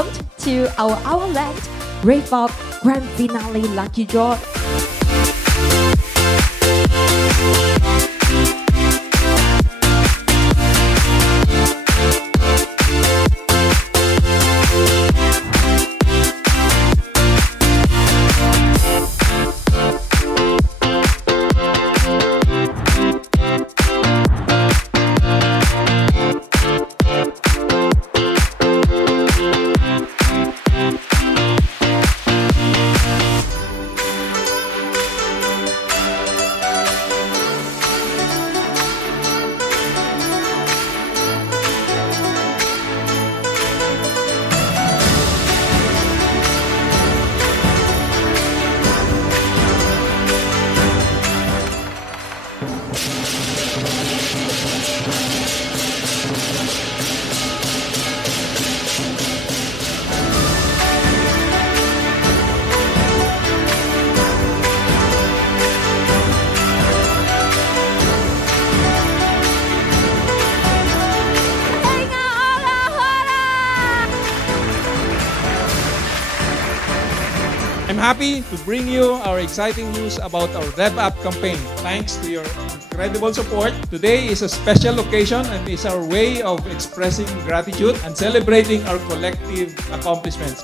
welcome to our Avaland Rev Up Grand Finale Lucky Draw. I'm happy to bring you our exciting news about our Rev Up campaign. Thanks to your incredible support, today is a special occasion and is our way of expressing gratitude and celebrating our collective accomplishments.